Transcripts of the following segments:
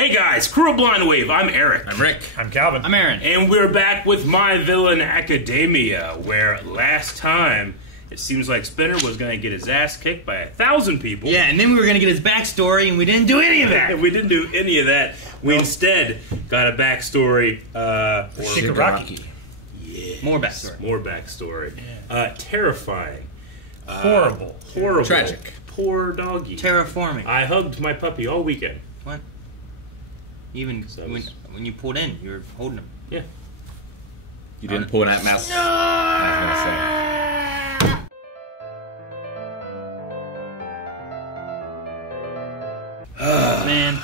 Hey guys, Crew of Blind Wave, I'm Eric. I'm Rick. I'm Calvin. I'm Aaron. And we're back with My Villain Academia, where last time it seems like Spinner was going to get his ass kicked by 1,000 people. Yeah, and then we were going to get his backstory, and we didn't do any of that. We didn't do any of that. We instead got a backstory. Shigaraki. Yeah. More backstory. More backstory. Terrifying. Horrible. Horrible. Tragic. Poor doggy. Terraforming. I hugged my puppy all weekend. What? Even So when you pulled in, you were holding him. Yeah. You didn't pull that mouse. No! I was Man,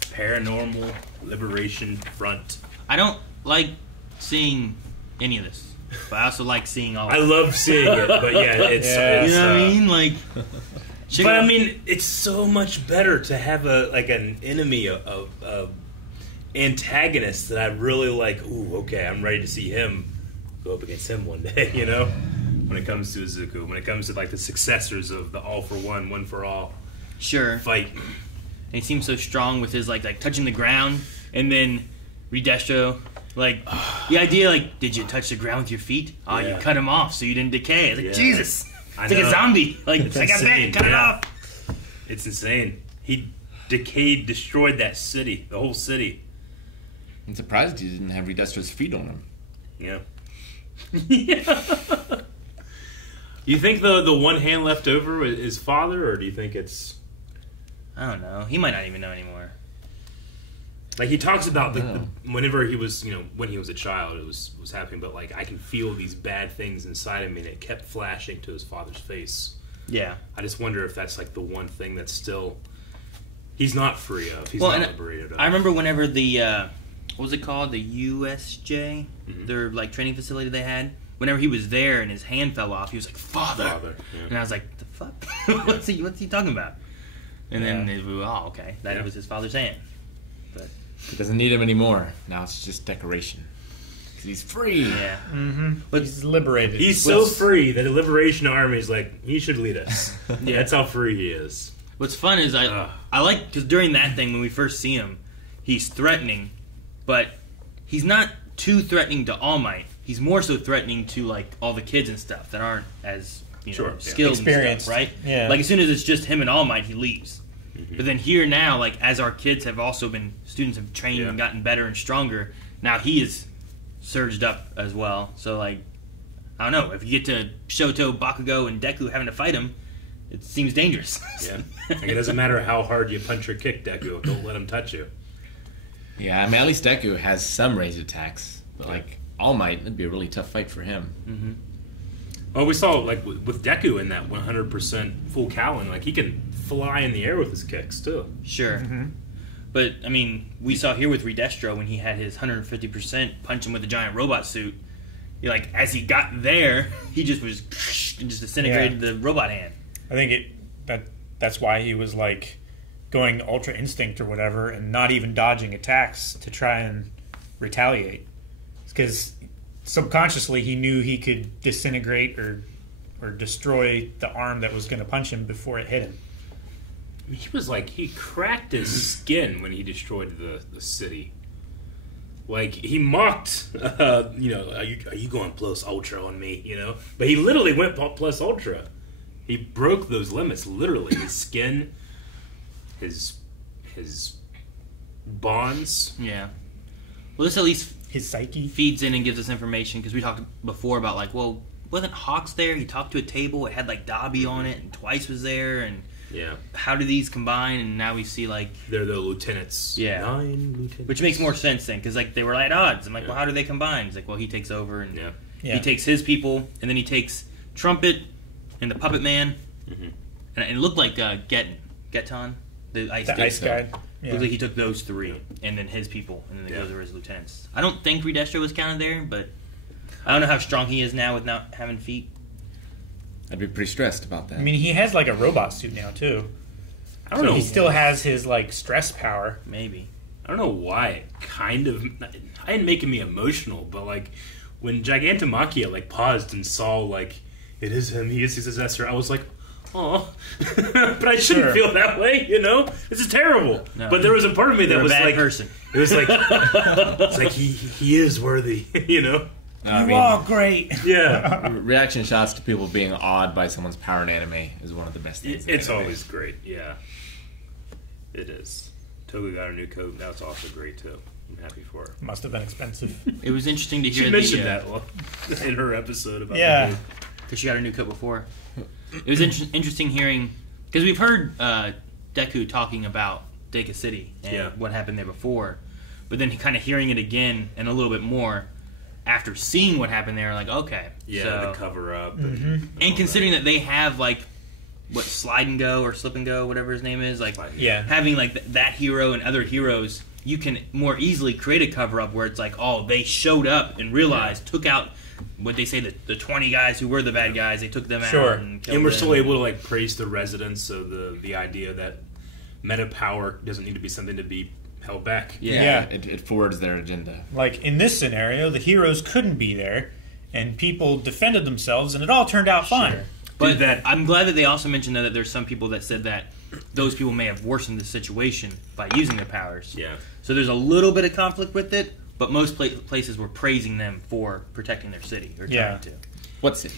Paranormal Liberation Front. I don't like seeing any of this, but I also like seeing all of I it. love seeing it, but yeah, it's... Yeah. it's You know what I mean? Like, But I mean, it's so much better to have an enemy, of antagonist that I really like. Ooh, okay, I'm ready to see him go up against him one day. You know, when it comes to Izuku, when it comes to like the successors of the All for One, One for All sure. fight. And he seems so strong with his like touching the ground, and then Redestro, like the idea, like, did you touch the ground with your feet? Oh, Yeah. you cut him off so you didn't decay. It's like, Yeah. Jesus, I it's like know. a zombie. Like, It's I got insane, bit, cut it yeah. off. It's insane. He decayed, destroyed that city, the whole city. I'm surprised he didn't have Redestro's feet on him. Yeah. Yeah. You think the one hand left over is father, or do you think it's... I don't know. He might not even know anymore. Like, he talks about No. whenever he was, when he was a child, it was happening, but, like, I can feel these bad things inside of me, and it kept flashing to his father's face. Yeah. I just wonder if that's, like, the one thing that's still... He's not free of. He's Well, not and liberated of. I remember whenever the what was it called, the USJ, Mhm. their like training facility they had. Whenever he was there and his hand fell off, he was like, "Father," Yeah. and I was like, "The fuck? What's he talking about?" And then we were, oh, okay, that Yeah. was his father's hand. But He doesn't need him anymore. Now it's just decoration. Because he's free. yeah, Mm-hmm. But- He's liberated. He's so free that the Liberation Army is like, he should lead us. Yeah. That's how free he is. what's fun is I like, because during that thing when we first see him, he's threatening, but he's not too threatening to All Might. He's more so threatening to like all the kids and stuff that aren't as Sure, yeah. skilled and Experienced. stuff, right? Yeah. Like as soon as it's just him and All Might, he leaves. But then here now, like as our kids have also been students have trained Yeah. and gotten better and stronger, now he is surged up as well. So like I don't know, if you get to Shoto, Bakugo, and Deku having to fight him, it seems dangerous. Yeah. Like, it doesn't matter how hard you punch or kick Deku. Don't let him touch you. Yeah, I mean, at least Deku has some ranged attacks. But, like, All Might, it'd be a really tough fight for him. Well, we saw, like, with Deku in that 100% full Callan, like, he can fly in the air with his kicks, too. Sure. But, I mean, we saw here with Redestro when he had his 150% punch him with a giant robot suit. Like, as he got there, he just was and just disintegrated the robot hand. I think that's why he was like going Ultra Instinct or whatever, and not even dodging attacks to try and retaliate. Because subconsciously he knew he could disintegrate or destroy the arm that was going to punch him before it hit him. I mean, he was like, he cracked his skin when he destroyed the city. Like, he mocked, are you going plus ultra on me, But he literally went plus ultra. He broke those limits, literally. His skin, his bonds. Yeah. Well, this at least His psyche. feeds in and gives us information, because we talked before about, like, well, wasn't Hawks there? He talked to a table. It had, like, Dobby on it, and Twice was there, and Yeah. how do these combine? And now we see, like, They're the lieutenants. Yeah. 9 lieutenants. which makes more sense then, because, like, they were at odds. I'm like, Yeah. well, how do they combine? He's like, well, he takes over, and Yeah. Yeah. he takes his people, and then he takes Trumpet and the Puppet Man, Mhm. and it looked like Geton, the ice The dude. ice guy. Yeah. Looked like he took those three, and then his people, and then Yeah. those are his lieutenants. I don't think Redestro was counted there, but I don't know how strong he is now with not having feet. I'd be pretty stressed about that. I mean, he has like a robot suit now too. I don't So know. he still has his like stress power. Maybe. I don't know why it kind of... I didn't make me emotional, but, like, when Gigantomachia, like, paused and saw, like, it is him, he is his successor, I was like, oh, but I shouldn't Sure. feel that way, you know? This is terrible. No. But there was a part of me that You're a was bad like, person. it was like, it's like he is worthy, you know? I You mean, are great. Yeah. reaction shots to people being awed by someone's power in anime is one of the best things. in It's anime. always great, yeah. It is. Togu got a new coat. Now it's also great, too. I'm happy for her. Must have been expensive. It was interesting to hear She mentioned the, that in her episode about Yeah. the coat. because she got her new coat before. It was interesting hearing because we've heard Deku talking about Deka City and Yeah. what happened there before, but then kind of hearing it again and a little bit more after seeing what happened there. Like, okay, Yeah, so, the cover up. and considering that they have like what Slide and Go or Slip and Go, whatever his name is, like Yeah. having like that hero and other heroes, you can more easily create a cover up where it's like, oh, they showed up and realized, took out what they say the 20 guys who were the bad guys. They took them Sure. out and killed And we're them. still able to like praise the residents, so the idea that meta power doesn't need to be something to be held back. Yeah. Yeah. It forwards their agenda. Like in this scenario, the heroes couldn't be there, and people defended themselves, and it all turned out fine. But that- I'm glad that they also mentioned that there's some people that said that those people may have worsened the situation by using their powers. Yeah. So there's a little bit of conflict with it, but most places were praising them for protecting their city or Yeah. trying to. What city?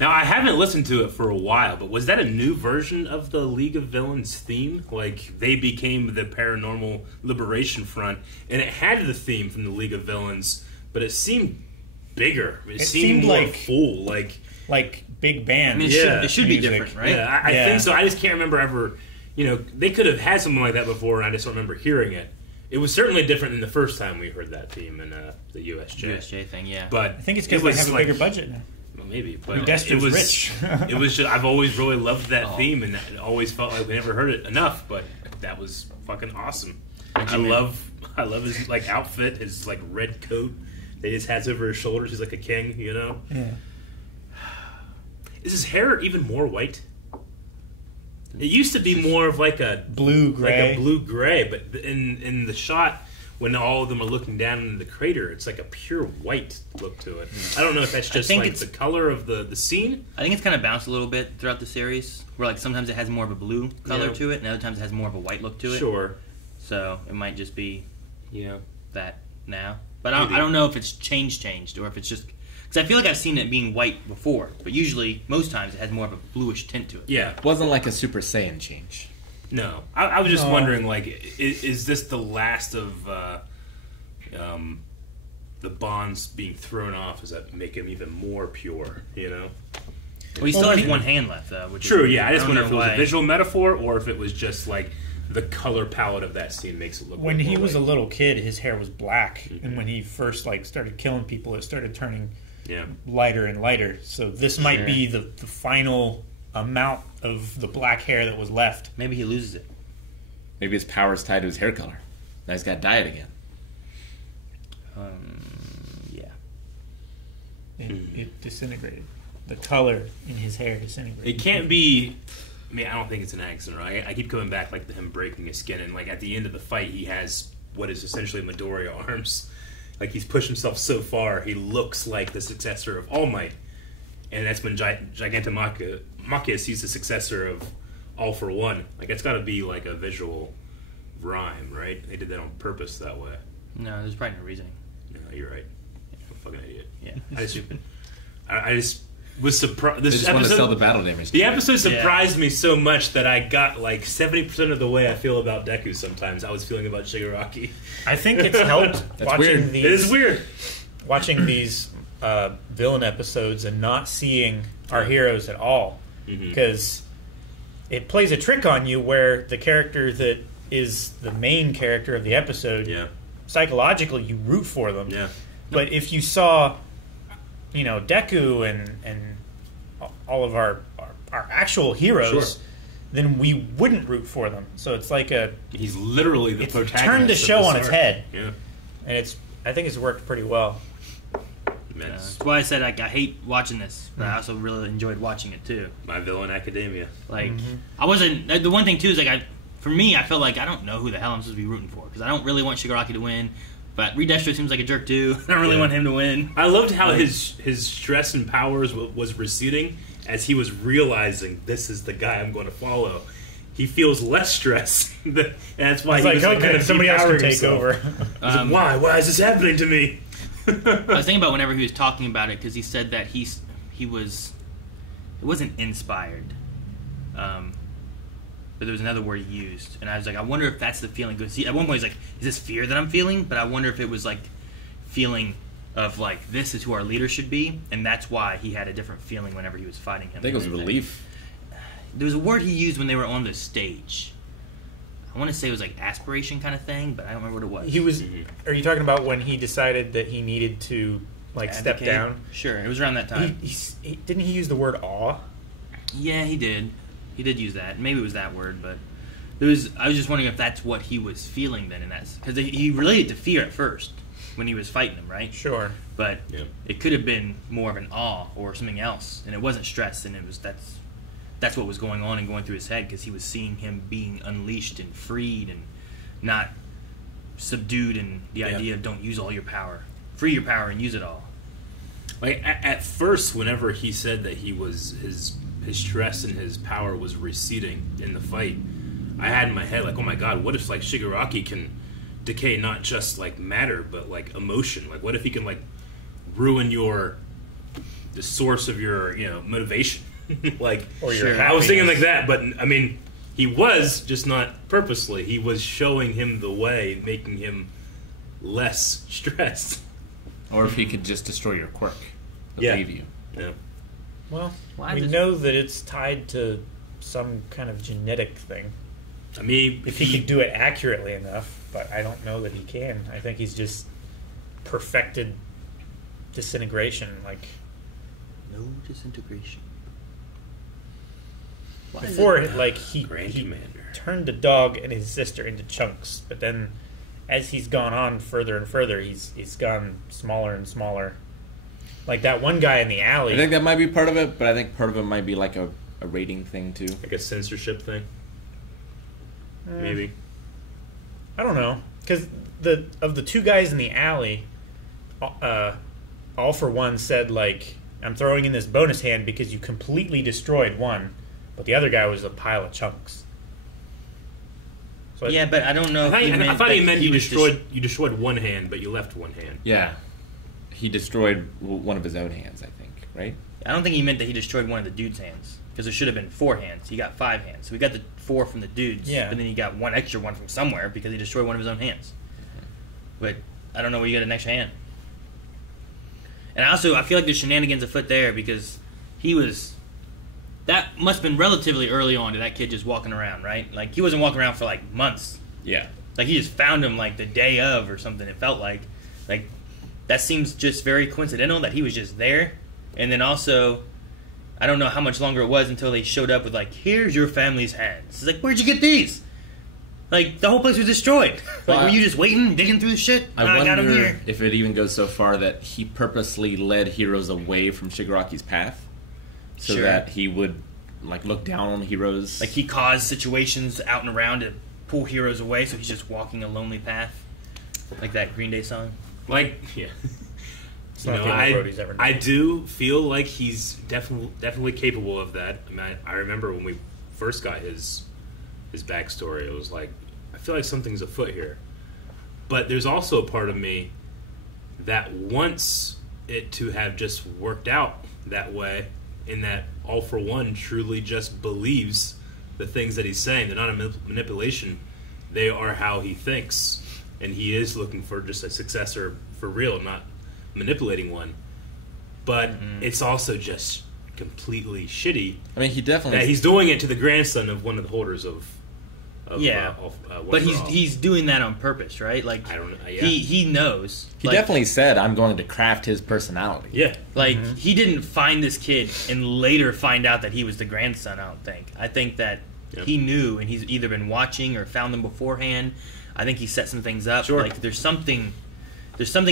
Now I haven't listened to it for a while, but was that a new version of the League of Villains theme? Like they became the Paranormal Liberation Front, and it had the theme from the League of Villains, but it seemed bigger. It seemed seemed more like- full. Like Big band. I mean, Yeah. it should be Music. different, right? yeah, I Yeah. think so. I just can't remember ever. You know, they could have had something like that before, and I just don't remember hearing it. It was certainly different than the first time we heard that theme in the USJ. USJ thing, yeah. But I think it's because they was have a like- bigger budget now. Well, maybe, but Dester's it was rich. it was just I've always really loved that Oh. theme, and it always felt like we never heard it enough. But that was fucking awesome. I you love his like outfit, his like red coat that he just has over his shoulders. He's like a king, you know. Yeah. Is his hair even more white? It used to be more of like a Blue, gray. like a blue gray, but in the shot when all of them are looking down into the crater, it's like a pure white look to it. I don't know if that's just think like it's- the color of the scene. I think it's kind of bounced a little bit throughout the series, where like sometimes it has more of a blue color Yeah. to it, and other times it has more of a white look to it. Sure. So it might just be Yeah. that now. But Maybe. I don't know if it's changed, or if it's just because I feel like I've seen it being white before, but usually most times it has more of a bluish tint to it. Yeah. It wasn't like a Super Saiyan change. No. I was just No. wondering, like, is this the last of the bonds being thrown off? Does that make him even more pure, you know? Well, he still Well, has he- one hand left, though. Which True, is, yeah. I just don't wonder know if it was why. a visual metaphor or if it was just, like, the color palette of that scene makes it look When like he more was a like- little kid, his hair was black, and when he first like started killing people, it started turning Yeah. lighter and lighter. So this might Sure. be the final amount of the black hair that was left. Maybe he loses it. Maybe his power's tied to his hair color. Now he's got dyed again. Yeah. It disintegrated. The color in his hair disintegrated. It can't be. I mean, I don't think it's an accident. Right? I keep coming back like to him breaking his skin, and like at the end of the fight, he has what is essentially Midoriya arms. Like he's pushed himself so far, he looks like the successor of All Might, and that's when Gigantomachia sees the successor of All for One. Like it's got to be like a visual rhyme, right? They did that on purpose that way. No, there's probably no reasoning. No, you're right. I'm a fucking idiot. Yeah. I just, I just was surprised. They This just want to sell the episode, battle damage. the episode surprised me so much that I got like 70% of the way I feel about Deku sometimes. I was feeling about Shigaraki. I think it's helped That's watching weird. these. It is weird. Watching these villain episodes and not seeing our heroes at all, because it plays a trick on you where the character that is the main character of the episode, Yeah. psychologically you root for them. Yeah. But if you saw, Deku and all of our actual heroes, Sure. then we wouldn't root for them. So it's like He's literally the It's protagonist. turned the of show this on its arc. head. Yeah. and I think it's worked pretty well. Man, That's why I said I hate watching this, but I also really enjoyed watching it too. My Villain Academia. Like, I wasn't. The one thing too is like, for me, I felt like I don't know who the hell I'm supposed to be rooting for because I don't really want Shigaraki to win. But Reed Destro seems like a jerk too. I don't really Yeah. want him to win. I loved how Like- his stress and powers was receding, as he was realizing this is the guy I'm going to follow, he feels less stress. And that's why It's he like, was like, okay, kind of somebody else can empowering take himself. over. He's like, why? Why is this happening to me? I was thinking about whenever he was talking about it, because he said that he was, it wasn't inspired, but there was another word he used, and I was like, I wonder if that's the feeling. Because at one point he's like, is this fear that I'm feeling? But I wonder if it was like feeling of like, this is who our leader should be, and that's why he had a different feeling whenever he was fighting him. I think it was relief. There was a word he used when they were on the stage. I want to say it was like aspiration kind of thing, but I don't remember what it was. He was. Are you talking about when he decided that he needed to step Advocate? down? Sure, it was around that time. Didn't he use the word awe? Yeah, he did. He did use that. Maybe it was that word, but I was just wondering if that's what he was feeling then, in that, because he related to fear at first when he was fighting him, right? Sure. But Yeah. it could have been more of an awe or something else, and it wasn't stress, and that's what was going on and going through his head, because he was seeing him being unleashed and freed and not subdued, and the idea of don't use all your power, free your power and use it all. Like at first, whenever he said that he was his stress and his power was receding in the fight, I had in my head like, oh my god, what if like Shigaraki can decay not just like matter but like emotion? Like what if he can like ruin the source of your motivation? Like Or your I was thinking happiness. like that, but I mean he was just not purposely. He was showing him the way, making him less stressed. Or if he could just destroy your quirk. Yeah. Leave you. Yeah. Well, Why we does- know that it's tied to some kind of genetic thing. I mean, If he could do it accurately enough, but I don't know that he can. I think he's just perfected disintegration. Like No disintegration. Why is before, it- like he Grand Commander. turned the dog and his sister into chunks, but then as he's gone on further and further, he's gone smaller and smaller. Like that one guy in the alley. I think that might be part of it, but I think part of it might be like a rating thing too. Like a censorship thing, maybe. I don't know, because of the two guys in the alley, All for One said like, I'm throwing in this bonus hand because you completely destroyed one, but the other guy was a pile of chunks. So Yeah, but I don't know. I thought he meant you was destroyed one hand, but you left one hand. Yeah. He destroyed one of his own hands, I think, right? I don't think he meant that he destroyed one of the dude's hands, because there should have been 4 hands. He got 5 hands. So we got the 4 from the dudes, Yeah. but then he got one extra one from somewhere because he destroyed one of his own hands. But I don't know where you got an extra hand. And I feel like there's shenanigans afoot there, because that must have been relatively early on to that kid just walking around, right? Like, he wasn't walking around for like months. Yeah. Like, he just found him like the day of or something, it felt like. Like, that seems just very coincidental that he was just there. And then also, I don't know how much longer it was until they showed up with like, here's your family's hands. It's like, where'd you get these? Like, the whole place was destroyed. Like, were you just waiting, digging through the shit? I got him wonder here. if it even goes so far that he purposely led heroes away from Shigaraki's path, so Sure. that he would like look down on heroes. Like, he caused situations out and around to pull heroes away, so he's just walking a lonely path. Like that Green Day song. Like, yeah. it's not the only road he's ever done. I do feel like he's definitely capable of that. I mean, I remember when we first got his backstory, it was like, I feel like something's afoot here. But there's also a part of me that wants it to have just worked out that way, in that All for One truly just believes the things that he's saying. They're not a manipulation. They are how he thinks. And he is looking for just a successor for real, not manipulating one. But it's also just completely shitty I mean, he that definitely. he's doing it to the grandson of one of the holders of Yeah. One But for All. he's doing that on purpose, right? Like, I don't know. Yeah. he knows. He Like, definitely said, "I'm going to craft his personality." Yeah. Like, he didn't find this kid and later find out that he was the grandson, I don't think. I think that Yep. he knew, and he's either been watching or found them beforehand. I think he set some things up. Sure. Like, there's something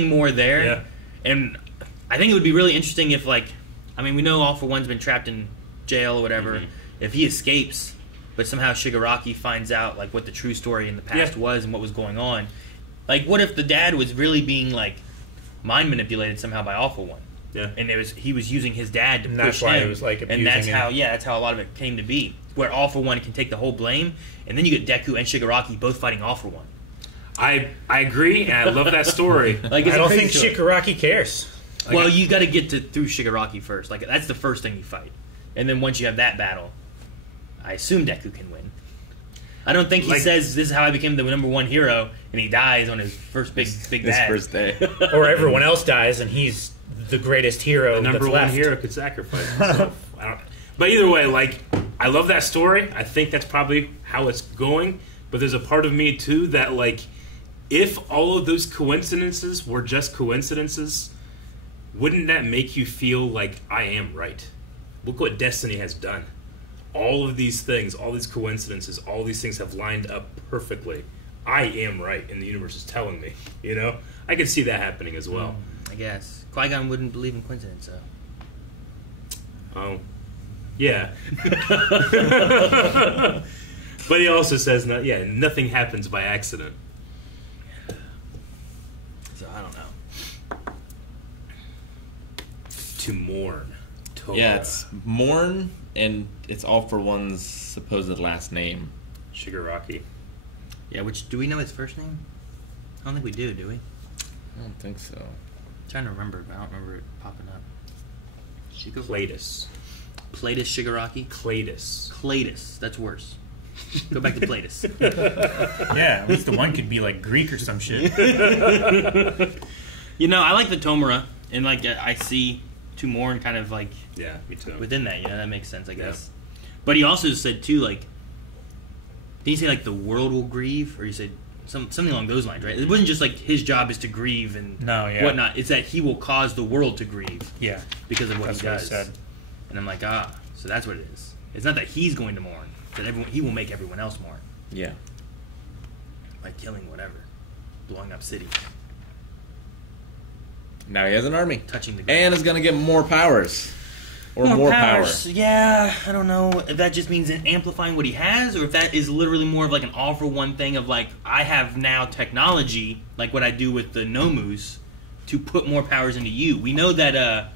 more there. Yeah. And I think it would be really interesting if, like, I mean, we know All for One's been trapped in jail or whatever. Mhm. If he escapes, but somehow Shigaraki finds out, like, what the true story in the past Yeah. was and what was going on. Like, what if the dad was really being, like, mind manipulated somehow by All for One? Yeah. And he was using his dad to And push that's why him. it was, like, and that's abusing him. that's how a lot of it came to be. Where All For One can take the whole blame, and then you get Deku and Shigaraki both fighting All For One. I agree, and I love that story. Like, it's I a don't crazy think story. Shigaraki cares. Well, you got to get through Shigaraki first. Like, that's the first thing you fight, and then once you have that battle, I assume Deku can win. I don't think he says this is how I became the ¡1 hero, and he dies on his first big His bad. first day. Or everyone else dies and he's the greatest hero The number that's one left. hero could sacrifice himself. But either way, like, I love that story. I think that's probably how it's going. But there's a part of me too that, like, if all of those coincidences were just coincidences, wouldn't that make you feel like I am right? Look what Destiny has done. All of these things, all these coincidences, all these things have lined up perfectly. I am right, and the universe is telling me. You know, I could see that happening as well. I guess Qui-Gon wouldn't believe in coincidence, so. Oh, yeah. But he also says, nothing happens by accident. So I don't know. To mourn. Tora. Yeah, it's Morn, and it's All For One's supposed last name. Shigaraki. Yeah, which do we know his first name? I don't think we do we? I don't think so. I'm trying to remember, but I don't remember it popping up. Cletus. Platus Shigaraki? Cletus. Cletus. That's worse. Go back to Platus. Yeah, at least the one could be like Greek or some shit. You know, I like the Tomura, and like I see Tomorn kind of like Yeah, me too. within that. You know, that makes sense, I guess. But he also said too, like, did he say like the world will grieve, or he said something along those lines, right? It wasn't just like his job is to grieve and whatnot. It's that he will cause the world to grieve. Yeah, because of what that's he what does. he said. And I'm like, so that's what it is. It's not that he's going to mourn; that he will make everyone else mourn Yeah. by killing whatever, blowing up cities, Now he has an army. touching the ground. And is going to get more powers. Or more power. Yeah, I don't know if that just means amplifying what he has, or if that is literally more of like an All For One thing of like, I have now technology, like what I do with the Nomus, to put more powers into you. We know that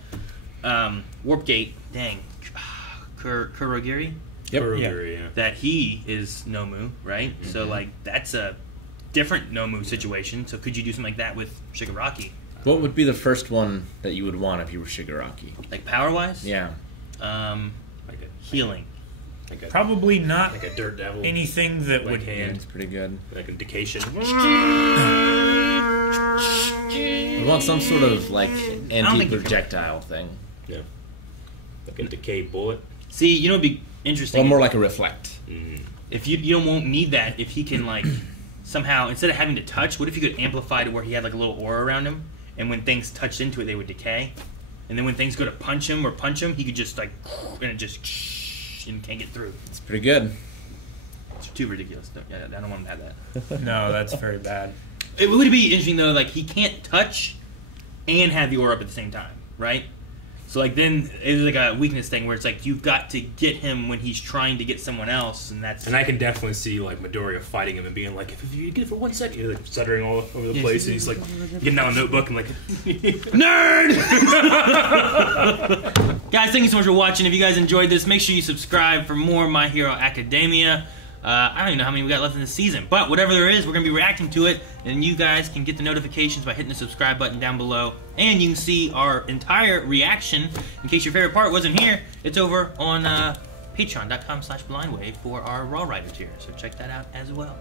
Warpgate, Kurogiri, Yep. Kurogiri, yeah. that he is Nomu, right? Mm-hmm. So like that's a different Nomu situation. So could you do something like that with Shigaraki? What would be the first one that you would want if you were Shigaraki? Like power wise? Yeah. Like Healing. Probably not a dirt devil. anything that Like would hand. It's pretty good. Like a decation. We want some sort of, like, think anti-projectile thing. Yeah. Like a decay bullet. See, you know, it'd be interesting. Or more like a reflect. If you won't need that, if he can like somehow instead of having to touch, what if you could amplify to where he had like a little aura around him, and when things touched into it, they would decay, and then when things go to punch him, he could just like and it just and can't get through. It's pretty good. It's too ridiculous. I don't want him to have that. No, that's very bad. It would be interesting though, like he can't touch and have the aura up at the same time, right? So like then it's like a weakness thing where it's like you've got to get him when he's trying to get someone else, and that's And I can definitely see like Midoriya fighting him and being like, if you get it for 1 second, you're like stuttering all over the place, and he's like getting out a notebook and like, nerd. Guys, thank you so much for watching. If you guys enjoyed this, make sure you subscribe for more My Hero Academia. I don't even know how many we got left in this season, but whatever there is, we're going to be reacting to it, and you guys can get the notifications by hitting the subscribe button down below, and you can see our entire reaction. In case your favorite part wasn't here, it's over on patreon.com/blindwave for our Raw Writer tier, so check that out as well.